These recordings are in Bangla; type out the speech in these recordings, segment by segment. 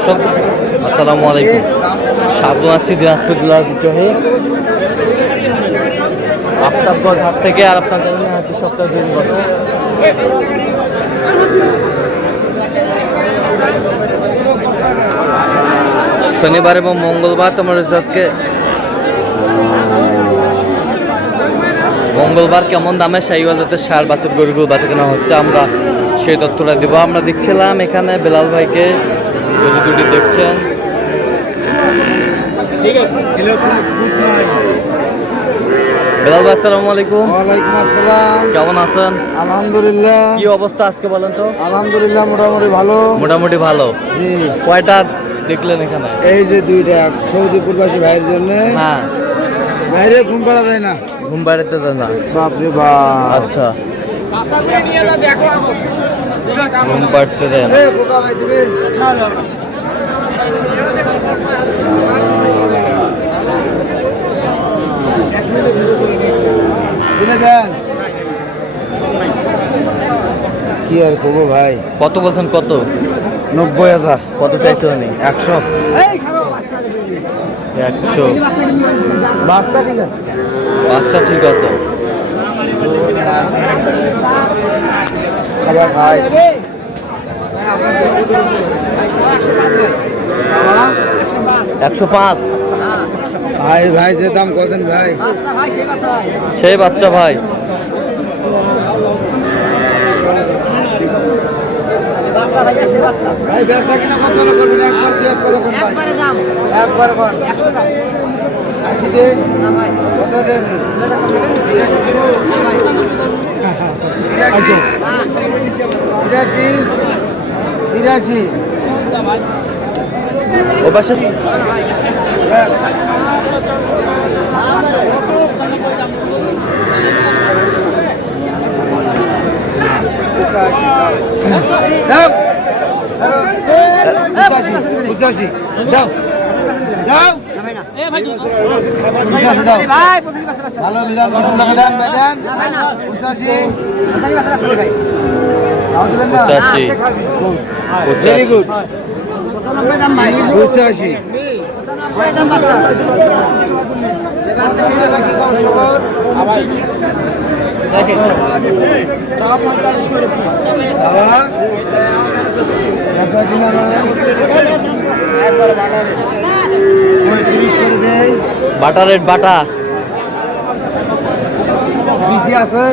দর্শক আসসালামু আলাইকুম, স্বাগত আছি দিনাজপুর জেলার ঐতিহ্যবাহী আফতাবগঞ্জ হাট থেকে। আর আপনার জানেন হাটের সপ্তাহ দিনগত শনিবার এবং মঙ্গলবার। তোমার আজকে মঙ্গলবার কেমন দামে শাহিওয়াল জাতের ষাঁড় বাছুর গরুগুলো বেচা কেনা হচ্ছে, আমরা সেই তথ্যটা দেবো। আমরা দেখছিলাম এখানে বেলাল ভাইকে, গরু দুটি দেখছেন। বেলাল ভাই আসসালামু আলাইকুম। ওয়ালাইকুম আসসালাম। কেমন আছেন? আলহামদুলিল্লাহ। কি অবস্থা আজকে বলেন তো? আলহামদুলিল্লাহ মোটামুটি ভালো। মোটামুটি ভালো। জি। কয়টা দেখলেন এখানে? এই যে দুইটা সৌদি প্রবাসী ভাইয়ের জন্য। হ্যাঁ, বাইরে ঘুম পাড়া যায় না, ঘুম বাড়িতে দেন না। বাপরে বাপ। আচ্ছা, ঘুম পাড়তে দেন। দিলে দেন কি আর করবো ভাই। কত বলছেন? কত? 90,000। কত চাইছে উনি? 100। 100। বাচ্চা ঠিক আছে। আচ্ছা ঠিক আছে। খাবার খাই। 105। ভাই ভাই যে দাম করেন ভাই। সেই বাচ্চা ভাই। ভাই বেচা কিনা কত হলো করবেন? একবার দিয়ে কত করবেন ভাই? একবার কর। 100 দাম। 80 দে না ভাই। কত দেন? 83 ও পাশে দাও। 85 দাও। দাও। ভালো মিলান পছন্দ করে দেন ভাই দেন। 85 দাও দিবেন না। 85। Very good. 85 বাটা রেট বাটা বিজি আছে।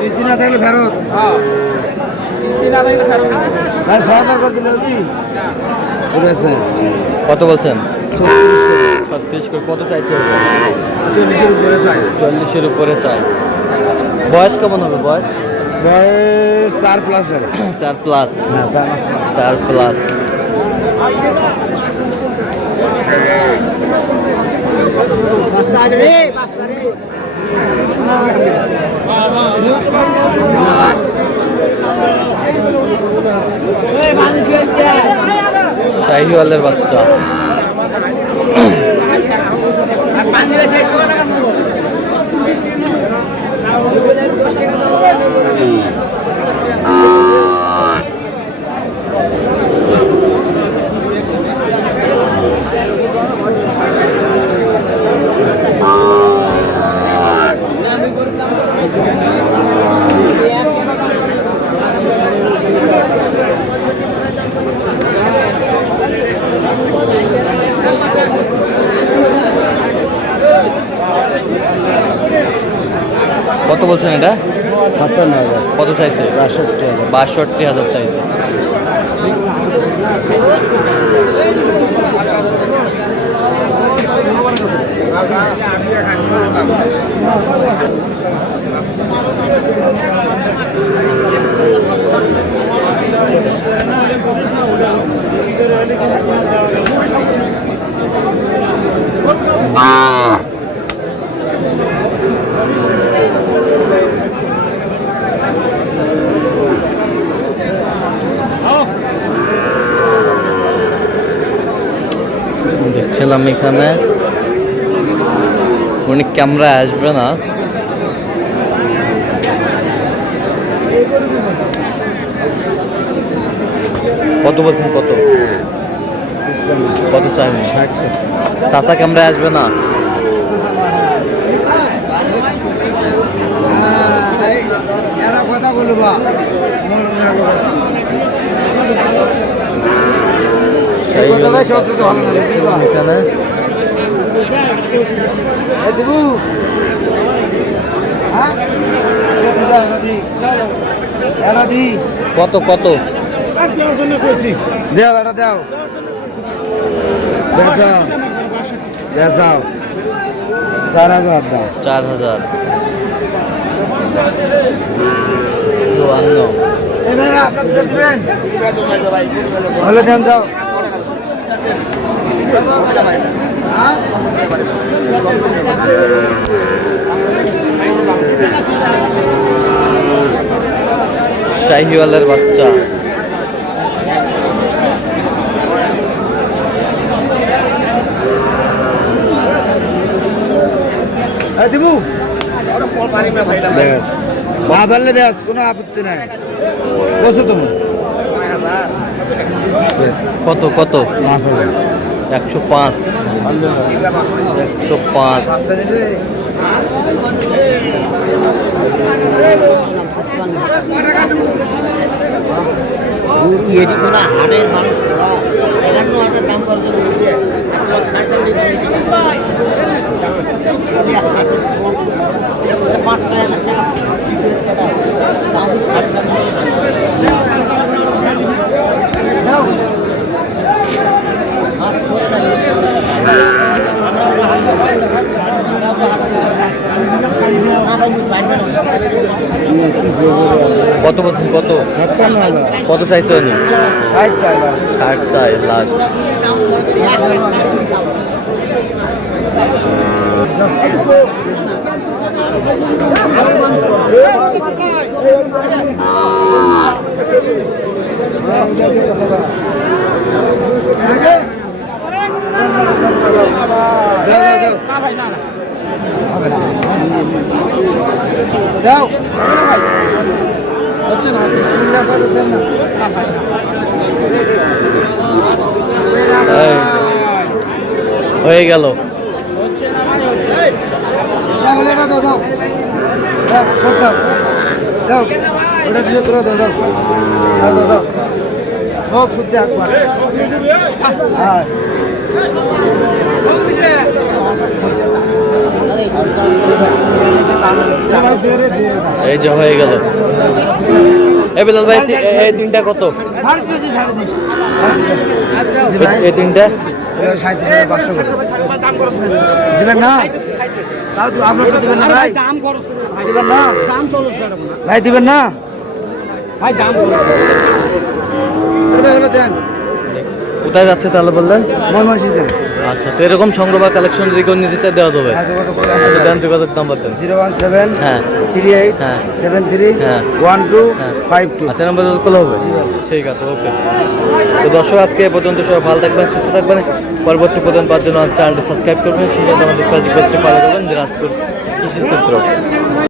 বিজি না থাকলে ফেরত। ভাই 6,000 করে দিলে হবে। কত বলছেন? 36 করে। 36 করে। কত চাইছে? 40-এর উপরে চাই। 40-এর উপরে চাই। বয়স কেমন হবে? বয়স বয়স 4+ হবে। 4+। হ্যাঁ 4+। শাহিওয়ালের বাচ্চা। কত বলছেন এটা? 56,000। কত চাইছে? 62,000। 62,000 চাইছে। দেখছিলাম এখানে উনি ক্যামেরা আসবে না, কত বলছেন? কত কত চাইবেন? 60। চাচা ক্যামেরায় আসবে না? এরা কথা বলবা এই কথাটাই সবচেয়ে ভালো লাগে এখানে দেবু হ্যাঁ এটা দি কত কত? দেও এটা দেও বেচাও বেচাও 4000 দাও। 4000। হলে দেন যাও শাহিওয়ালের বাচ্চা। দেবু ব্যাস না পারলে ব্যাস কোনো আপত্তি নাই বসো তুমি ব্যাস কত কত? 5000 105। 105। এটি কোনো হাটের মানুষ 51,000 দাম করছে গরু দিয়ে আর তোমার 6.5 দিয়েছি হাতে 5,000 টাকা দাম 6.5 কত বলছেন? কত 56,000 কত চাইছে উনি? 60 চাই 60 চাই লাস্ট। দাও এই, হয়ে গেল। ওটা দিয়ে তোরা দাও দাও দাও দাও সব শুদ্ধ একবার হ্যাঁ এই যে হয়ে গেল। এই বিলাল ভাই এই তিনটা কত? ছাড় দিয়েছি ছাড় দিই এই তিনটা 500 দিবেন না তাও তো আপনার দিবেন না ভাই দিবেন না ভাই দিবেন না হলো দেন কোথায় যাচ্ছে তাহলে বললেন? মনমোহন দেন আচ্ছা, তো এরকম সংগ্রহ বা কালেকশন যদি কেউ নিতে চায় দেওয়া যাবে? আচ্ছা, দেন যোগাযোগ নাম্বার দেন। 017 হ্যাঁ 38 হ্যাঁ 73 হ্যাঁ 12 হ্যাঁ 52 আচ্ছা, নাম্বার করলে হবে? ঠিক আছে, ওকে। তো দর্শক, আজকে এ পর্যন্ত সবাই ভালো থাকবেন, সুস্থ থাকবেন। পরবর্তী প্রদান পাওয়ার জন্য চ্যানেলটি সাবস্ক্রাইব করবেন, সুন্দর আমাদের ফেসবুক পেজটি ফলো করবেন, দিনাজপুর কৃষি চিত্র।